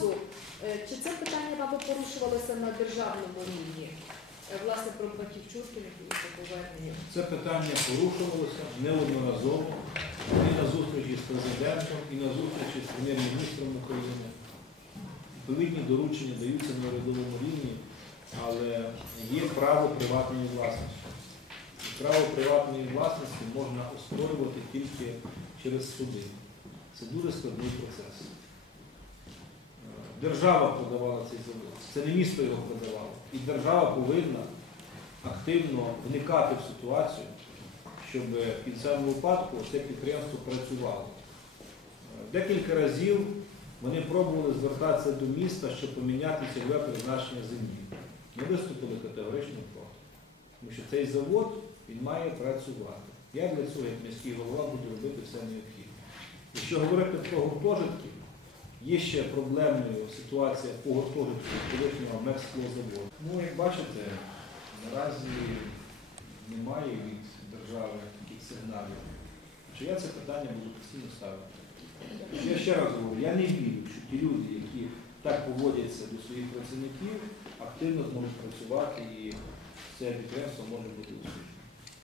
разу, е, чи це питання мабо порушувалося на державному рівні? Е, Власне, про Батьківчурків і по поверненню. Це питання порушувалося неодноразово і на зустрічі з президентом, і на зустрічі з прем'єр-міністром України. Відповідні доручення даються на урядовому рівні, але є право приватної власності. Право приватної власності можна оспорювати тільки через суди. Це дуже складний процес. Держава продавала цей завод, це не місто його продавало. І держава повинна активно вникати в ситуацію, щоб в кінцевому випадку це підприємство працювало. Декілька разів вони пробували звертатися до міста, щоб поміняти цільове призначення землі. Ми виступили категорично проти. Тому що цей завод він має працювати. Я для цього, як міський голова, буду робити все необхідне. Якщо говорити про гуртожитки, є ще проблемною ситуація по гуртожитку колишнього мексклозаводу. Ну, як бачите, наразі немає від держави таких сигналів. Що я це питання буду постійно ставити. Я ще раз говорю, я не вірю, що ті люди, які так поводяться до своїх працівників, активно зможуть працювати і це підприємство може бути успішним.